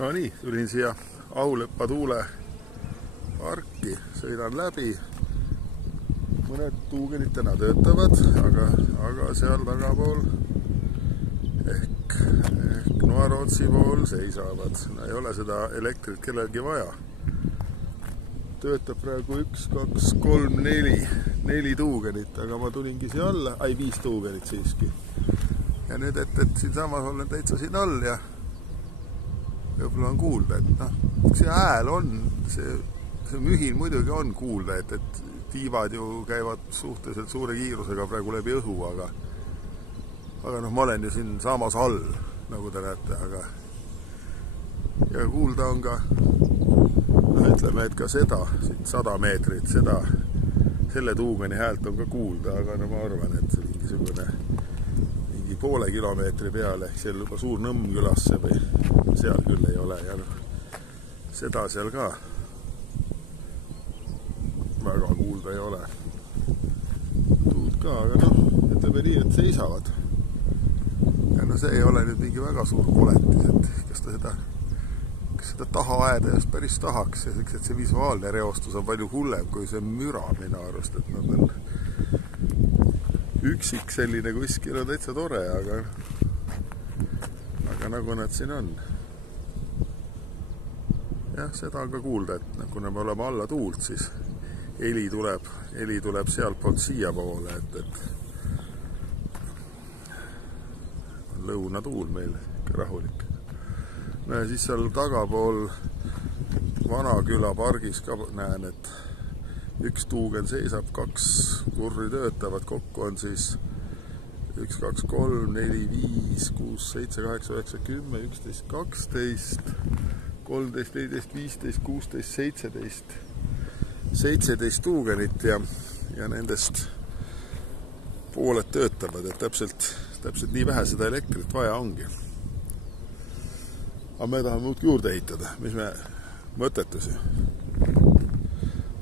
No nii, tulin siia Aulepa tuuleparki, sõidan läbi. Mõned tuugenid täna töötavad, aga seal tagapool ehk Noarootsi pool seisavad. No ei ole seda elektrit kellelgi vaja. Töötab praegu 1, 2, 3, 4 tuugenit, aga ma tulingi siia alla, 5 tuugenit siiski. Ja nüüd, et siin samas olen täitsa siin all ja võib-olla on kuulda, et see hääl on, see mühin muidugi on kuulda, et tiivad ju käivad suhteliselt suure kiirusega praegu läbi õhu, aga ma olen ju siin samas all, nagu te näete, ja kuulda on ka, ütleme, et ka seda, siit 100 meetrit, selle tuugeni häält on ka kuulda, aga ma arvan, et see mingi poole kilomeetri peale, ehk seal juba suur Nõmmkülasse või seal küll ei ole ja seda seal ka väga kuulda ei ole. Tuud ka, aga ütleme nii, et seisavad. Ja see ei ole nüüd mingi väga suur koletis, et kas seda taha aeda just päris tahaks, et see visuaalne reostus on palju hullem kui see müra minu arust, et nad on üksik selline kuskil on täitsa tore, aga nagu nad siin on. Jah, seda on ka kuulda, et kuna me oleme alla tuult, siis heli tuleb sealt poolt siia poole, et lõunatuul meil ikka rahulik. No ja siis seal tagapool Vanaküla pargis ka näen, et 1 tuugen seisab, 2 turri töötavad, kokku on siis 1, 2, 3, 4, 5, 6, 7, 8, 9, 10, 11, 12, 13, 14, 15, 16, 17 tuugenit ja nendest pooled töötavad, et täpselt nii vähe seda elektrit vaja ongi. Aga me tahame muudki juurde ehitada, mis me mõtetusi.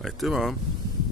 Aitüma!